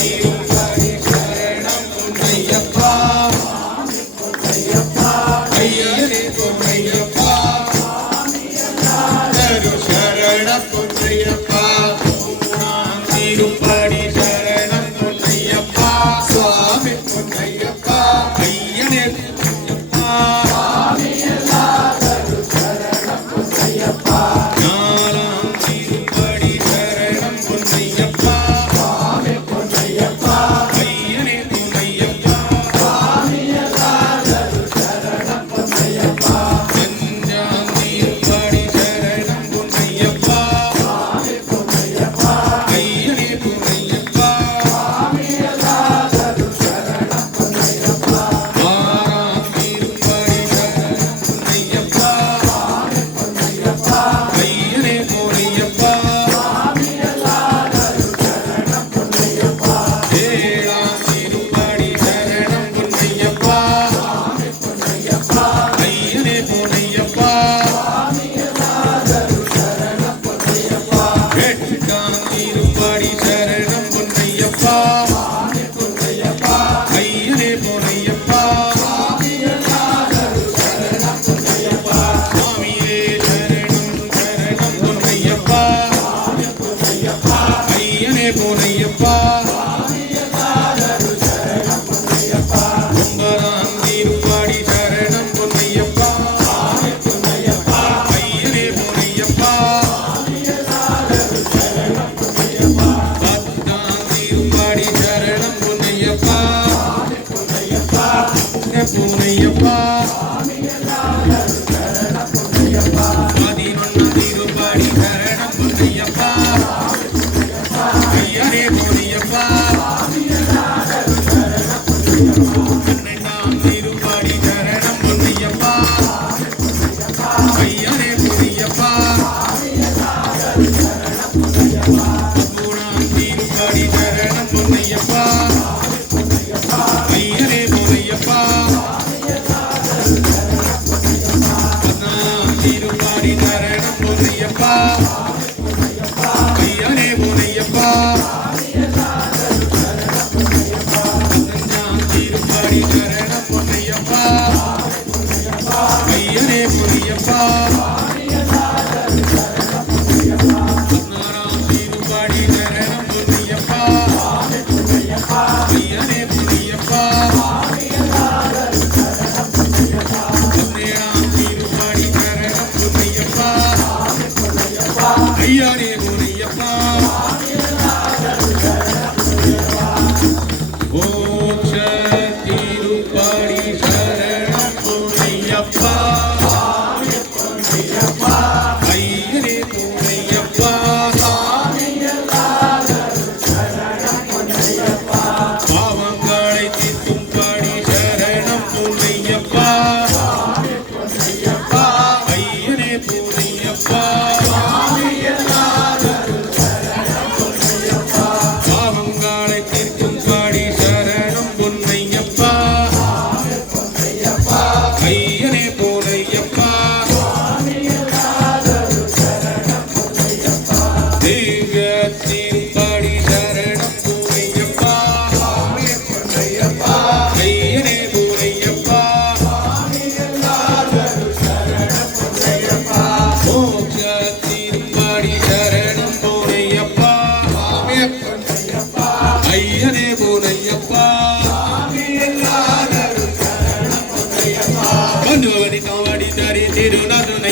you.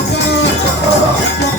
Thank you.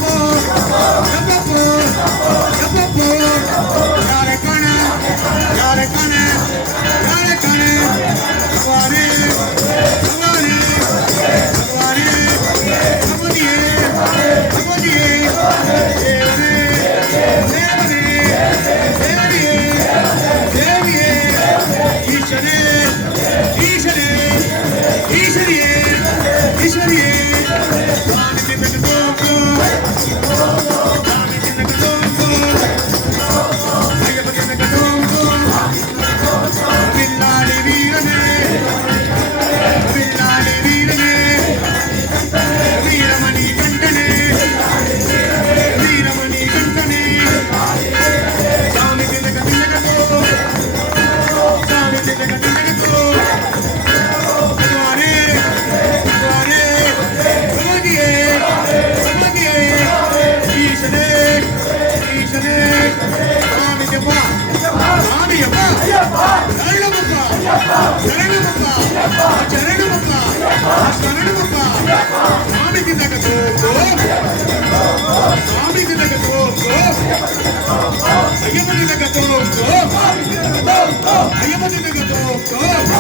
అయ్యమని శరణమప్ప అయ్యమని శరణమప్ప